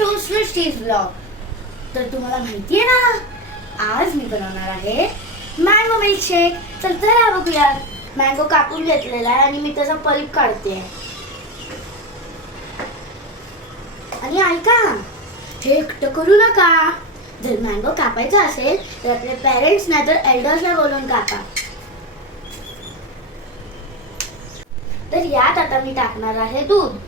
To सृष्टीज blog. तर तुम्हाला माहिती आहे ना, आज मी बनवणार आहे मँगो मिल्कशेक. चल तर बघूया. मँगो कापून घेतलेला आहे आणि मी त्याचा पल्प काढते. आणि ऐका, हे एकटं करू नका. जर मँगो कापायचा असेल तर आपले पेरेंट्स नाही तर एल्डर्सला बोलून कापा. तर यात आता मी टाकणार आहे दूध.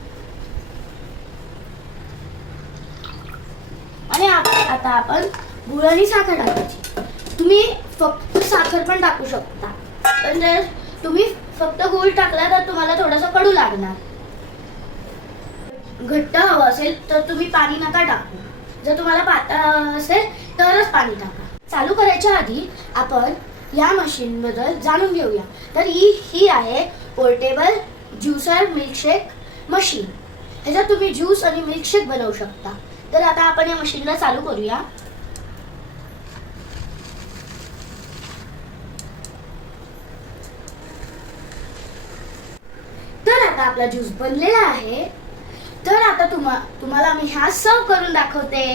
आणि आता आपण गुळ आणि साखर टाकायची. तुम्ही फक्त साखर पण टाकू शकता, पण जर तुम्ही फक्त गुळ टाकला तर तुम्हाला थोडंसं कडू लागणार. घट्ट हवं असेल तर तुम्ही पाणी नका टाकू. जर तुम्हाला पातळ असेल तरच पाणी टाका. चालू करायच्या आधी आपण या मशीन बद्दल जाणून घेऊया. तर ही आहे पोर्टेबल ज्युसर मिल्कशेक मशीन. ह्याच्यात तुम्ही ज्यूस आणि मिल्कशेक बनवू शकता. तर आता आपण या मशीनला चालू करूया. तर आता आपला ज्यूस बनलेला आहे. तर आता तुम्हाला मी हा सर्व करून दाखवते.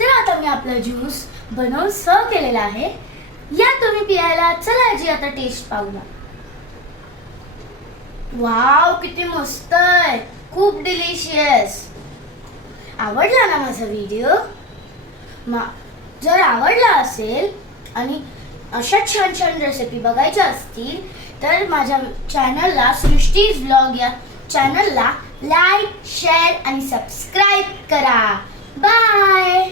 तर आता मी आपला ज्यूस बनवून सर्व केलेला आहे. या तुम्ही पियायला. चला जी आता टेस्ट पाहूया. वाव, किती मस्त आहे. खूप डिलिशियस. आवडला ना माझा व्हिडिओ? जर आवडला असेल आणि अशा छान छान रेसिपी बघायच्या असतील तर माझ्या चॅनलला सृष्टीज ब्लॉग या चॅनलला लाईक, शेअर आणि सबस्क्राईब करा. बाय.